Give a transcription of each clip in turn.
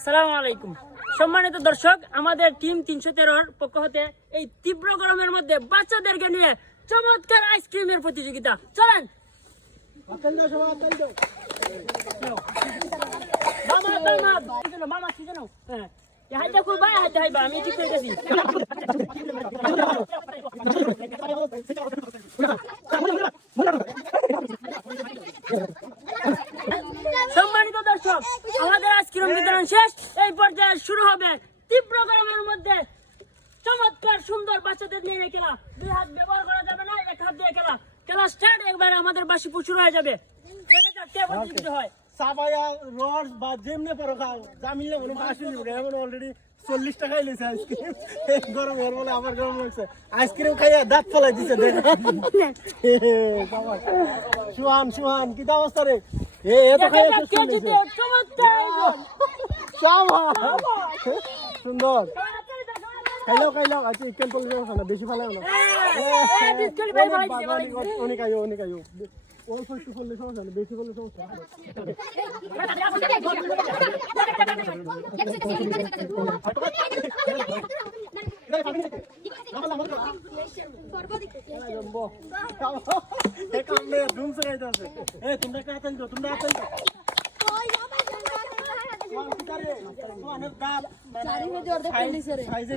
আসসালামু আলাইকুম সম্মানিত দর্শক, আমাদের টিম 313 পক্ষ হতে এই তীব্র গরমের মধ্যে বাচ্চাদেরকে নিয়ে চমৎকার আইসক্রিমের প্রতিযোগিতা। চলেন মামা কি জানো? হ্যাঁ হাইটা খুব ভাই হাইটা হাইবা আমি ঠিক করে দিছি। সম্মানিত দর্শক, আমাদের আইসক্রিম বিতরণ শেষ। এই পর্যায়ে শুরু হবে তীব্র গরমের মধ্যে চমৎকার সুন্দর বাচ্চাদের নিয়ে খেলা। দুই হাত ব্যবহার করা যাবে না, এক হাত দিয়ে খেলা। খেলা স্টার্ট। একবার আমাদের বাসি প্রচুর হয়ে যাবে। দেখা যাক কে প্রতিযোগিত হয়। সাবায়া রস বা যেমনে পরো খাও জামিলে মনে 80 টাকা এখন অলরেডি 40 টাকাই লেছে আইসক্রিম। গরম এর বলে আবার গরম লাগছে। আইসক্রিম খাইয়া দাঁত ফলাই দিছে দেখো। সুহান কি অবস্থা রে? এত খাইয়া কে জিতে? চমৎকার সুন্দর খাইলো আচ্ছা ইকেন পড়লে না বেশি ফেলাও না। অনেক আয়ো অল্প একটু করলে সমস্যা না, বেশি করলে সমস্যা না।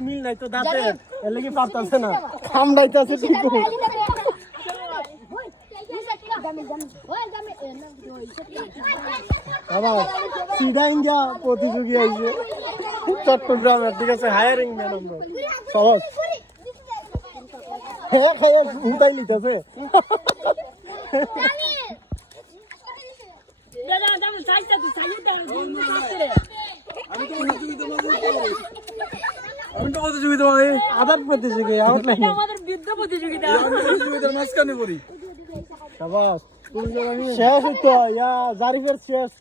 মিল নাই তো দাঁতে এর লেগে পারতাছে না, কামড়াইতেছে ঠিক করে। সিধা ইন্ডিয়া প্রতিযোগী আইছে চট্টগ্রামের, ঠিক আছে হায়ারিং ম্যান আমরা সহজ। হ্যাঁ খাওয়া উঠাই লিতেছে। আমি তো প্রতিযোগিতা আদার প্রতিযোগী আমাদের বিদ্যা প্রতিযোগিতা মাঝখানে করি। শেষ তো ইয়া জারিফের শেষ।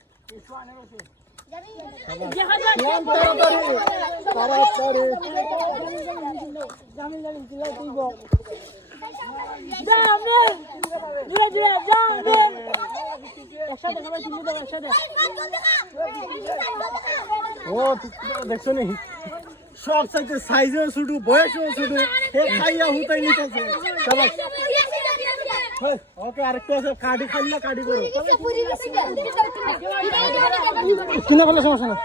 ও দেখছো নি সব সাইজে সাইজেও শুধু বয়সেও শুধু খাইয়া হুতাই নিতেছে। ওকে আরেকটু আছে, কাঠি খাইলে কাঠি করো কিনা বলে সমস্যা না।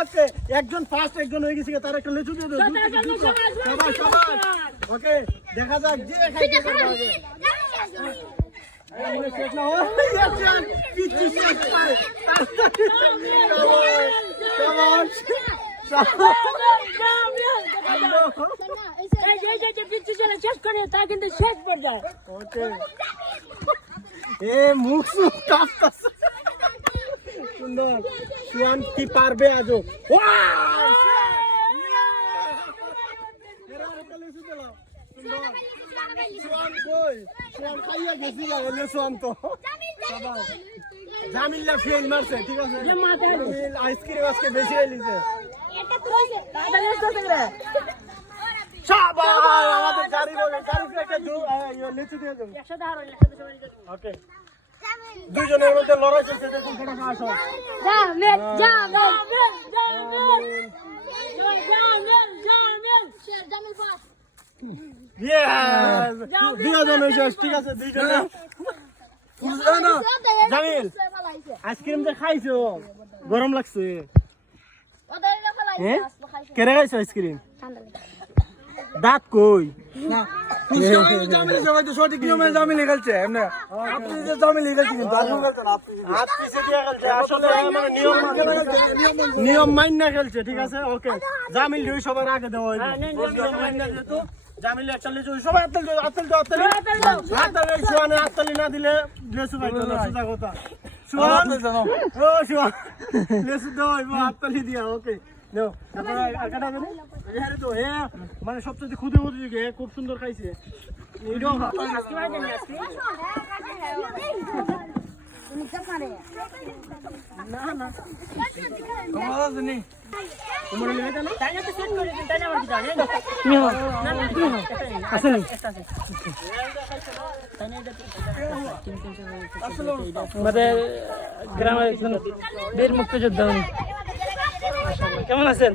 ওকে একজন ফার্স্ট একজন হয়ে গেছে, তার একটা লিচু দিয়ে দাও। ওকে দেখা যাক যে খাইতে পারবে আগে। সুন্দর সুয়ান কি পারবে আজও? জামিল্লা ফেল মারছে, ঠিক আছে আইসক্রিম আজকে বেশি এলিছে। আমাদের গাড়ি লিচু দিয়ে দেবো। ওকে দুজনের মধ্যে লড়াই চলছে, দেখুন কোনো মাস হয়। দুজন শেষ, ঠিক আছে দুইজনে। জামিল আইসক্রিম যে খাইছো গরম লাগছে, কেড়ে খাইছো আইসক্রিম? দাঁত কই? সঠিক নিয়মে জামিল খেলছে, নিয়ম মান্য খেলছে, ঠিক আছে ওকে। জামিল সবার আগে দেওয়া হইবে। জামিল একটা লিচু সবাই আত্তালি না দিলে লেচু পাইতো না, সোজা কথা। লেচু দেওয়া হইব আত্তালি দিয়া। ওকে মানে সবচেয়ে খুদে প্রতিযোগী, খুব সুন্দর খাইছে। না না তোমার লেগে জানো তাই না তো সেট করে দিন তাই না আমার কি জানেন তুমি হও না না তুমি হও আছে না তাই না এটা আমাদের গ্রামের একজন বীর মুক্তিযোদ্ধা উনি কেমন আছেন?